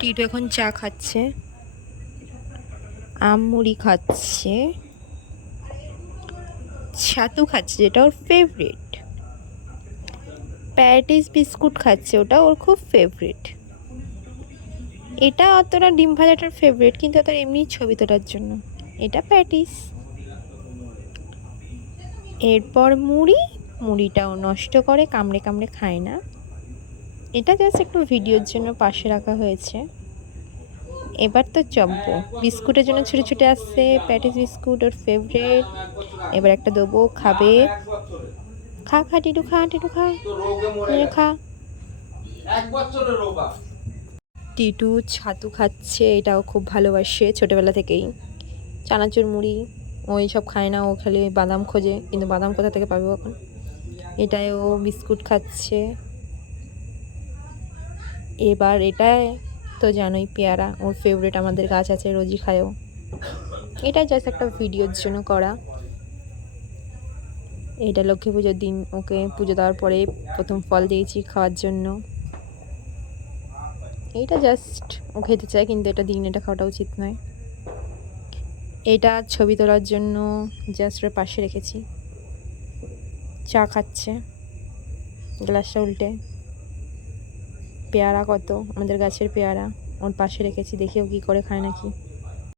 টিটু এখন চা খাচ্ছে। আম মুড়ি খাচ্ছে। ছাতু খাচ্ছে, যেটা ওর ফেভারিট প্যাটিস বিস্কুট খাচ্ছে, ওটা ওর খুব ফেভারিট এটা অতটা ডিম ভাজাটার ফেভারিট কিন্তু তার এমনি ছবি তোলার জন্য। এটা প্যাটিস। এরপর মুড়ি, মুড়িটাও নষ্ট করে কামড়ে কামড়ে খায় না। এটা জাস্ট একটু ভিডিওর জন্য পাশে রাখা হয়েছে। এবার তো চব্ব বিস্কুটের জন্য ছুটে ছুটে আসছে প্যাটিস বিস্কুট ওর ফেভারেট এবার একটা দেবো, খাবে। খা খা, টিটু খা টিটু খা। খা। টিটু ছাতু খাচ্ছে, এটাও খুব ভালোবাসে ছোটোবেলা থেকেই। চানাচুর মুড়ি ওই সব খায় না, ও খালি বাদাম খোঁজে, কিন্তু বাদাম কোথা থেকে পাবে ও এখন? এটাই ও বিস্কুট খাচ্ছে। এবার এটা তো জানোই পেয়ারা, ওর ফেভারিট আমাদের গাছ আছে, রোজই খায়ও। এটা জাস্ট একটা ভিডিওর জন্য করা। এটা লক্ষ্মী পুজোর দিন, ওকে পুজো দেওয়ার পরে প্রথম ফল দিয়েছি খাওয়ার জন্য। এইটা জাস্ট ও খেতে চায়, কিন্তু এটা দিন, এটা খাওয়াটা উচিত নয়। এটা ছবি তোলার জন্য জাস্ট ওর পাশে রেখেছি। চা খাচ্ছে। গ্লাসটা উল্টে। পেয়ারা কত? আমাদের গাছের পেয়ারা। ওর পাশে রেখেছি দেখি ও কী করে খায় নাকি।